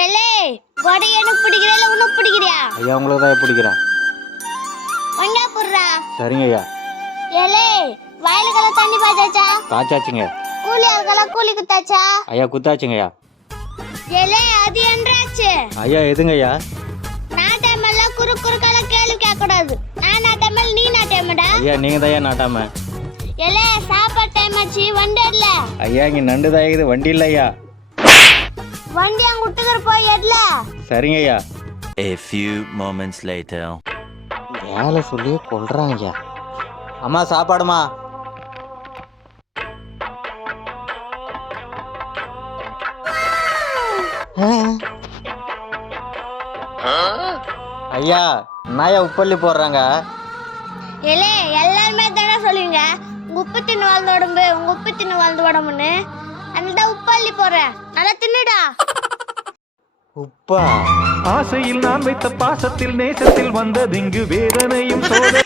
ஏலே வடை எனக்கு பிடிக்கல இல்ல உனக்கு பிடிக்கறியா? ஐயா உங்களுக்கு தான் பிடிக்கிறேன். ஒண்ணா புடுறா. சரிங்க ஐயா. ஏலே வயலுக்குள்ள தண்ணி பாய்ச்சாச்சா? பாய்ச்சாச்சுங்க. கூலி ஆளுக்கெல்லாம் கூலி குத்தாச்சா? ஐயா குத்தாச்சுங்க ஐயா. ஏலே அது என்றாச்சு? ஐயா எதுங்க ஐயா? நாட்டாமெல்லாம் குறுக்கெல்லாம் கேள்வி கேட்க கூடாது. நான் நாட்டாமல் நீ நாட்டாமடா. ஐயா நீங்க தான் ஐயா நாட்டாம. ஏலே சாப்பாடு டைம் ஆச்சு வண்டர்ல. ஐயா இங்க நண்டு தான் இருக்குது வண்டி இல்ல ஐயா. வண்டி அங்க விட்டுக்கிற போய் எட்ல. சரிங்க ஐயா. A few moments later. வேலை சொல்லி கொல்றாங்க ஐயா. அம்மா சாப்பாடுமா? ஐயா நாயா உப்பள்ளி போடுறாங்க. ஏலே எல்லாருமே தானே சொல்லுவீங்க உப்பு தின்னு வாழ்ந்த உடம்பு உப்பு தின்னு வாழ்ந்த உடம்புன்னு. அந்த உப்பள்ளி போடுறேன் நல்லா தின்னுடா. உப்பா? ஆசையில் நான் வைத்த பாசத்தில் நேசத்தில் வந்ததிங்கு வேதனையும் சோதனை